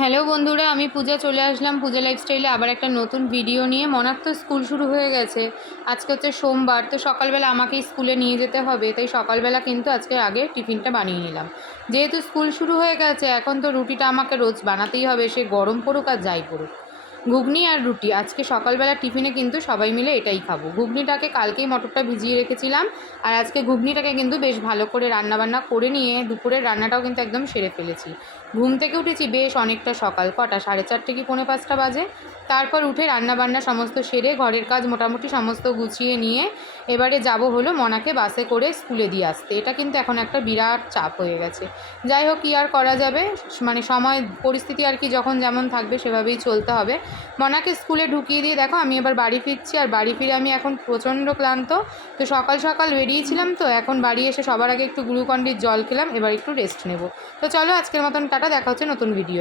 Hello বন্ধুরা, আমি পূজা চলে আসলাম পূজা লাইফস্টাইলে আবার একটা নতুন ভিডিও নিয়ে। মনার তো স্কুল শুরু হয়ে গেছে। আজকে হচ্ছে সোমবার, তো সকালবেলা আমাকেই স্কুলে নিয়ে যেতে হবে, তাই সকালবেলা কিন্তু আজকে আগে টিফিনটা বানিয়ে নিলাম। যেহেতু স্কুল শুরু হয়ে গেছে, এখন তো রুটিটা আমাকে রোজ বানাতেই হবে, সে গরম পড়ুক আর যাই পড়ুক। ঘুগনি আর রুটি আজকে সকালবেলা টিফিনে কিন্তু সবাই মিলে এটাই খাবো। ঘুগনিটাকে কালকেই মটরটা ভিজিয়ে রেখেছিলাম, আর আজকে ঘুগনিটাকে কিন্তু বেশ ভালো করে রান্নাবান্না করে নিয়ে দুপুরের রান্নাটাও কিন্তু একদম সেরে ফেলেছি। ঘুম থেকে উঠেছি বেশ অনেকটা সকাল, কটা 4:30 কি 4:45 বাজে। তারপর উঠে রান্নাবান্না সমস্ত সেরে ঘরের কাজ মোটামুটি সমস্ত গুছিয়ে নিয়ে এবারে যাব হলো মনাকে বাসে করে স্কুলে দিয়ে আসতে। এটা কিন্তু এখন একটা বিরাট চাপ হয়ে গেছে। যাই হোক, কী আর করা যাবে, মানে সময় পরিস্থিতি আর কি যখন যেমন থাকবে সেভাবেই চলতে হবে। মনাকে স্কুলে ঢুকিয়ে দিয়ে দেখো আমি এবার বাড়ি ফিরছি, আর বাড়ি ফিরে আমি এখন প্রচণ্ড ক্লান্ত। তো সকাল সকাল বেরিয়েছিলাম, তো এখন বাড়ি এসে সবার আগে একটু গ্লুকন ডির জল খেলাম, এবার একটু রেস্ট নেব। তো চলো আজকের মতন টাটা, দেখা হচ্ছে নতুন ভিডিও।